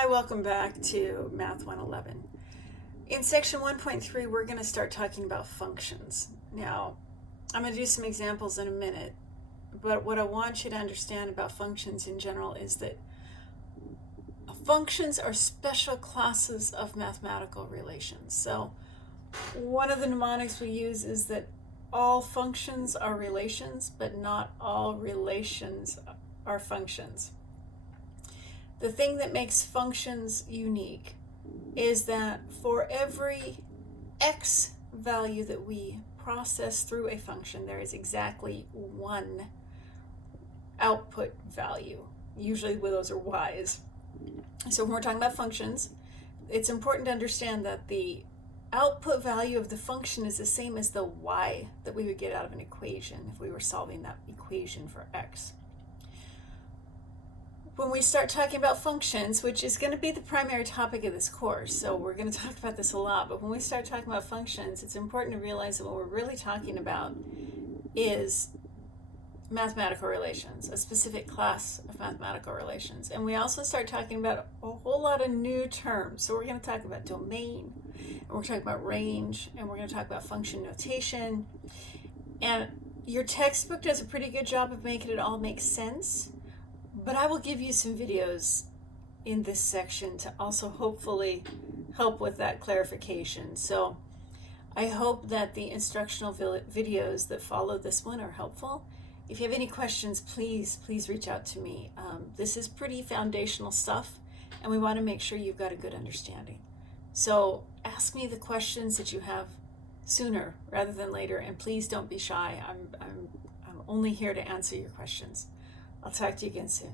Hi, welcome back to Math 111. In section 1.3, we're going to start talking about functions. Now, I'm going to do some examples in a minute, but what I want you to understand about functions in general is that functions are special classes of mathematical relations. So, one of the mnemonics we use is that all functions are relations, but not all relations are functions. The thing that makes functions unique is that for every x value that we process through a function, there is exactly one output value. Usually those are y's. So when we're talking about functions, it's important to understand that the output value of the function is the same as the y that we would get out of an equation if we were solving that equation for x. When we start talking about functions, which is going to be the primary topic of this course, so we're going to talk about this a lot, but when we start talking about functions, it's important to realize that what we're really talking about is mathematical relations, a specific class of mathematical relations. And we also start talking about a whole lot of new terms. So we're going to talk about domain, and we're talking about range, and we're going to talk about function notation. And your textbook does a pretty good job of making it all make sense. But I will give you some videos in this section to also hopefully help with that clarification. So I hope that the instructional videos that follow this one are helpful. If you have any questions, please reach out to me. This is pretty foundational stuff, and we want to make sure you've got a good understanding. So ask me the questions that you have sooner rather than later, and please don't be shy. I'm only here to answer your questions. I'll talk to you again soon.